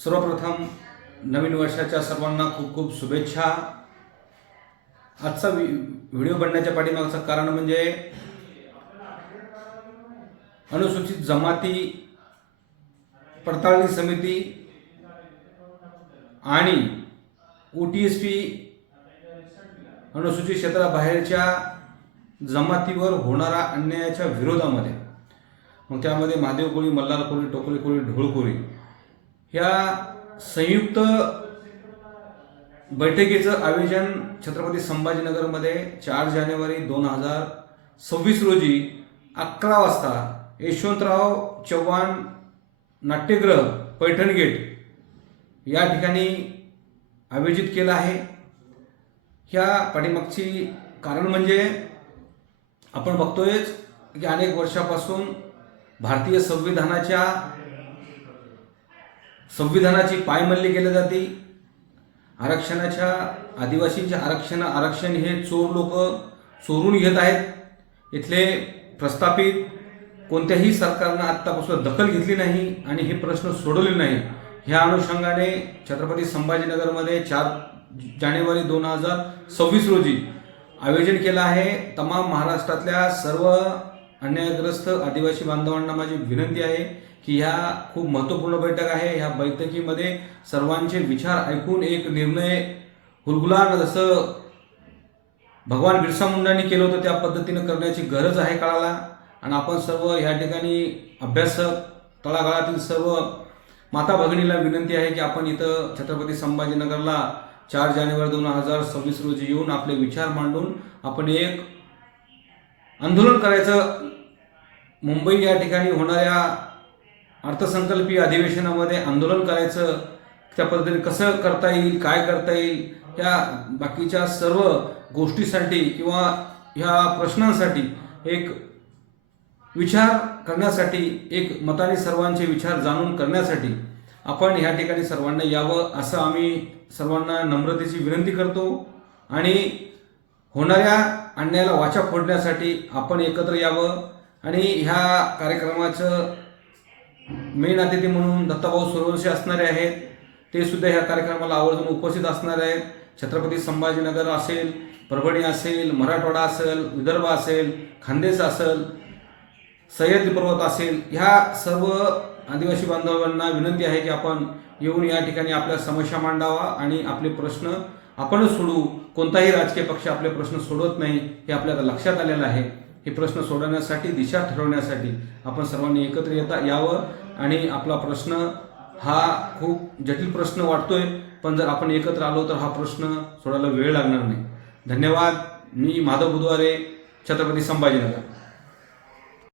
सर्वप्रथम नवीन वर्षाच्या सर्वांना खूप खूप शुभेच्छा। आजचा व्हिडिओ बनण्याच्या पाठीमागचं कारण म्हणजे अनुसूचित जमाती पडताळणी समिती आणि OTSP अनुसूचित क्षेत्राबाहेरच्या जमातीवर होणारा अन्यायाच्या विरोधामध्ये, मग त्यामध्ये महादेव कोळी, मल्हार कोळी, टोकरे कोळी, ढोळ कोळी ह्या संयुक्त बैठकीचं आयोजन छत्रपती संभाजीनगरमध्ये 4 जानेवारी 2026 रोजी 11 वाजता यशवंतराव चव्हाण नाट्यगृह पैठण गेट या ठिकाणी आयोजित केलं आहे। ह्या पाठीमागची कारण म्हणजे आपण बघतोय की अनेक वर्षापासून भारतीय संविधानाची पायमल्ली केली जाते। आरक्षणाच्या आदिवासींचे आरक्षण हे चोर लोक चोरून घेत आहेत। इथले प्रस्थापित कोणत्याही सरकारनं आत्तापासून दखल घेतली नाही आणि हे प्रश्न सोडवले नाही। ह्या अनुषंगाने छत्रपती संभाजीनगरमध्ये 4 जानेवारी 2026 रोजी आयोजन केलं आहे। तमाम महाराष्ट्रातल्या सर्व अन्यायग्रस्त आदिवासी बांधवांना माझी विनंती आहे की ह्या खूप महत्त्वपूर्ण बैठक आहे। ह्या बैठकीमध्ये सर्वांचे विचार ऐकून एक निर्णय हुलगुलान जसं भगवान बिरसा मुंडांनी केलं होतं त्या पद्धतीनं करण्याची गरज आहे काळाला। आणि आपण सर्व या ठिकाणी अभ्यासक तळागाळातील सर्व माता भगिनीला विनंती आहे की आपण इथं छत्रपती संभाजीनगरला 4 जानेवारी 2026 रोजी येऊन आपले विचार मांडून आपण एक आंदोलन करायचं। मुंबई या ठिकाणी होणाऱ्या अर्थसंकल्पीय अधिवेशनामध्ये आंदोलन करायचं। त्या पद्धतीने कसं करता येईल, काय करता येईल, ह्या बाकीच्या सर्व गोष्टीसाठी किंवा ह्या प्रश्नांसाठी एक विचार करण्यासाठी, एक मताने सर्वांचे विचार जाणून करण्यासाठी आपण ह्या ठिकाणी सर्वांना यावं असं आम्ही सर्वांना नम्रतेची विनंती करतो। आणि होणाऱ्या अन्यायाला वाचा फोडण्यासाठी आपण एकत्र यावं। आणि ह्या कार्यक्रमाचं मेन अतिथी म्हणून दत्ताभाऊ सूर्यवंशी असणारे आहेत, ते सुद्धा ह्या कार्यक्रमाला आवर्जून उपस्थित असणार आहेत। छत्रपती संभाजीनगर असेल, परभणी असेल, मराठवाडा असेल, विदर्भ असेल, खानदेश असेल, सह्याद्री पर्वत असेल, ह्या सर्व आदिवासी बांधवांना विनंती आहे की आपण येऊन या ठिकाणी आपल्या समस्या मांडावा आणि आपले प्रश्न आपणच सोडवू। कोणताही राजकीय पक्ष आपले प्रश्न सोडवत नाही हे आपल्याला लक्षात आलेलं आहे। हे प्रश्न सोडवण्यासाठी, दिशा ठरवण्यासाठी आपण सर्वांनी एकत्र यावं। आणि आपला प्रश्न हा खूप जटिल प्रश्न वाटतोय, पण जर आपण एकत्र आलो तर हा प्रश्न सोडायला वेळ लागणार नाही। धन्यवाद। मी माधव बुधवारे, छत्रपती संभाजीनगर।